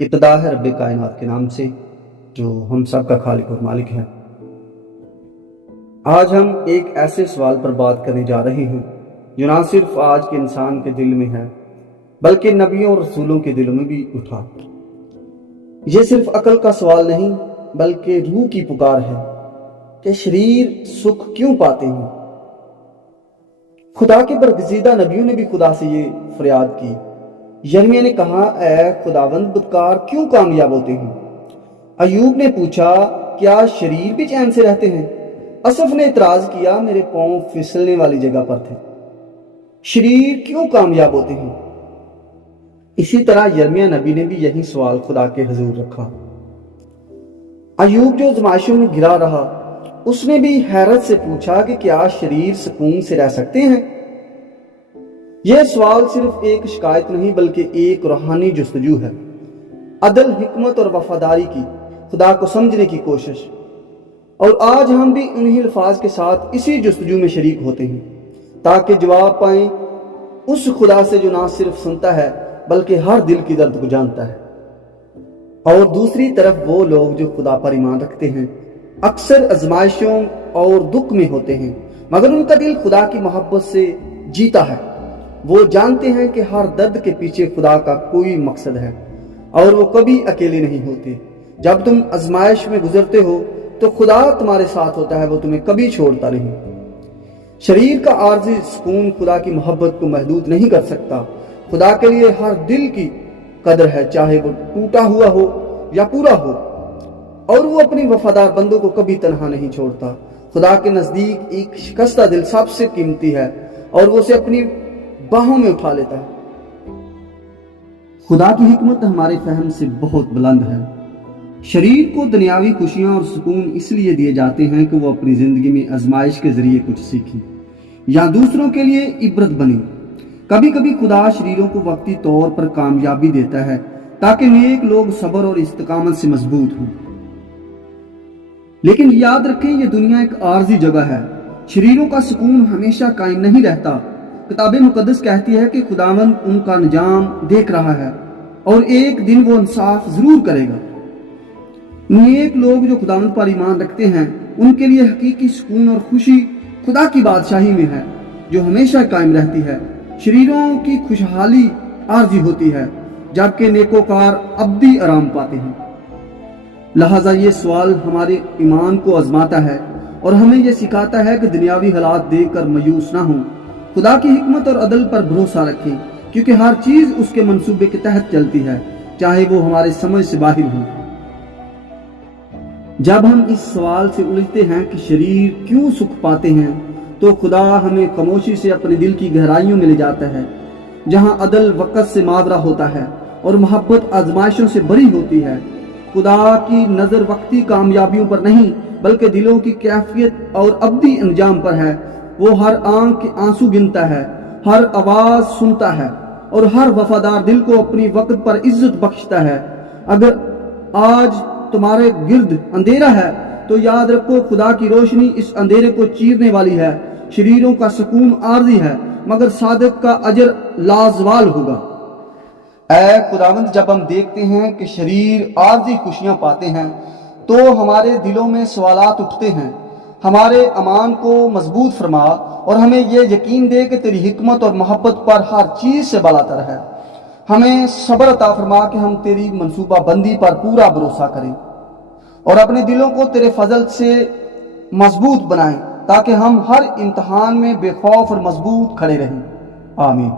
ابتدا ہے رب کائنات کے نام سے جو ہم سب کا خالق اور مالک ہے۔ آج ہم ایک ایسے سوال پر بات کرنے جا رہے ہیں جو نہ صرف آج کے انسان کے دل میں ہے بلکہ نبیوں اور رسولوں کے دلوں میں بھی اٹھا۔ یہ صرف عقل کا سوال نہیں بلکہ روح کی پکار ہے کہ شریر سکھ کیوں پاتے ہیں۔ خدا کے برگزیدہ نبیوں نے بھی خدا سے یہ فریاد کی۔ یرمیہ نے کہا، اے خداوند بدکار کیوں کامیاب ہوتے ہیں؟ ایوب نے پوچھا، کیا شریر بھی چین سے رہتے ہیں؟ اسف نے اعتراض کیا، میرے پاؤں پھسلنے والی جگہ پر تھے۔ شریر کیوں کامیاب ہوتے ہیں؟ اسی طرح یرمیہ نبی نے بھی یہی سوال خدا کے حضور رکھا۔ ایوب جو آزمائشوں میں گرا رہا، اس نے بھی حیرت سے پوچھا کہ کیا شریر سکون سے رہ سکتے ہیں؟ یہ سوال صرف ایک شکایت نہیں بلکہ ایک روحانی جستجو ہے، عدل، حکمت اور وفاداری کی، خدا کو سمجھنے کی کوشش۔ اور آج ہم بھی انہی الفاظ کے ساتھ اسی جستجو میں شریک ہوتے ہیں تاکہ جواب پائیں اس خدا سے جو نہ صرف سنتا ہے بلکہ ہر دل کی درد کو جانتا ہے۔ اور دوسری طرف وہ لوگ جو خدا پر ایمان رکھتے ہیں اکثر آزمائشوں اور دکھ میں ہوتے ہیں مگر ان کا دل خدا کی محبت سے جیتا ہے۔ وہ جانتے ہیں کہ ہر درد کے پیچھے خدا کا کوئی مقصد ہے اور وہ کبھی اکیلے نہیں ہوتے۔ جب تم آزمائش میں گزرتے ہو تو خدا تمہارے ساتھ ہوتا ہے، وہ تمہیں کبھی چھوڑتا نہیں۔ شریر کا عارضی سکون خدا کی محبت کو محدود نہیں کر سکتا۔ خدا کے لیے ہر دل کی قدر ہے، چاہے وہ ٹوٹا ہوا ہو یا پورا ہو، اور وہ اپنی وفادار بندوں کو کبھی تنہا نہیں چھوڑتا۔ خدا کے نزدیک ایک شکستہ دل سب سے قیمتی ہے اور وہ اسے اپنی باہوں میں اٹھا لیتا ہے۔ خدا کی حکمت ہمارے فہم سے بہت بلند ہے۔ شریر کو دنیاوی خوشیاں اور سکون اس لیے دیے جاتے ہیں کہ وہ اپنی زندگی میں آزمائش کے ذریعے کچھ سیکھیں یا دوسروں کے لیے عبرت بنے۔ کبھی کبھی خدا شریروں کو وقتی طور پر کامیابی دیتا ہے تاکہ نیک لوگ صبر اور استقامت سے مضبوط ہوں۔ لیکن یاد رکھیں، یہ دنیا ایک عارضی جگہ ہے۔ شریروں کا سکون ہمیشہ قائم نہیں رہتا۔ کتاب مقدس کہتی ہے کہ خداوند ان کا انجام دیکھ رہا ہے اور ایک دن وہ انصاف ضرور کرے گا۔ نیک لوگ جو خداوند پر ایمان رکھتے ہیں ان کے لیے حقیقی سکون اور خوشی خدا کی بادشاہی میں ہے جو ہمیشہ قائم رہتی ہے۔ شریروں کی خوشحالی عارضی ہوتی ہے جبکہ نیکوکار ابدی آرام پاتے ہیں۔ لہٰذا یہ سوال ہمارے ایمان کو آزماتا ہے اور ہمیں یہ سکھاتا ہے کہ دنیاوی حالات دیکھ کر مایوس نہ ہوں، خدا کی حکمت اور عدل پر بھروسہ رکھیں، کیونکہ ہر چیز اس کے منصوبے کے تحت چلتی ہے، چاہے وہ ہمارے سمجھ سے باہر ہو۔ جب ہم اس سوال سے الجھتے ہیں کہ شریر کیوں سکھ پاتے ہیں تو خدا ہمیں خاموشی سے اپنے دل کی گہرائیوں میں لے جاتا ہے، جہاں عدل وقت سے ماورا ہوتا ہے اور محبت آزمائشوں سے بری ہوتی ہے۔ خدا کی نظر وقتی کامیابیوں پر نہیں بلکہ دلوں کی کیفیت اور ابدی انجام پر ہے۔ وہ ہر آنکھ کے آنسو گنتا ہے، ہر آواز سنتا ہے اور ہر وفادار دل کو اپنی وقت پر عزت بخشتا ہے۔ اگر آج تمہارے گرد اندھیرا ہے تو یاد رکھو، خدا کی روشنی اس اندھیرے کو چیرنے والی ہے۔ شریروں کا سکون عارضی ہے مگر صادق کا اجر لازوال ہوگا۔ اے خداوند، جب ہم دیکھتے ہیں کہ شریر عارضی خوشیاں پاتے ہیں تو ہمارے دلوں میں سوالات اٹھتے ہیں۔ ہمارے ایمان کو مضبوط فرما اور ہمیں یہ یقین دے کہ تیری حکمت اور محبت پر ہر چیز سے بالاتر ہے۔ ہمیں صبر عطا فرما کہ ہم تیری منصوبہ بندی پر پورا بھروسہ کریں اور اپنے دلوں کو تیرے فضل سے مضبوط بنائیں تاکہ ہم ہر امتحان میں بے خوف اور مضبوط کھڑے رہیں۔ آمین۔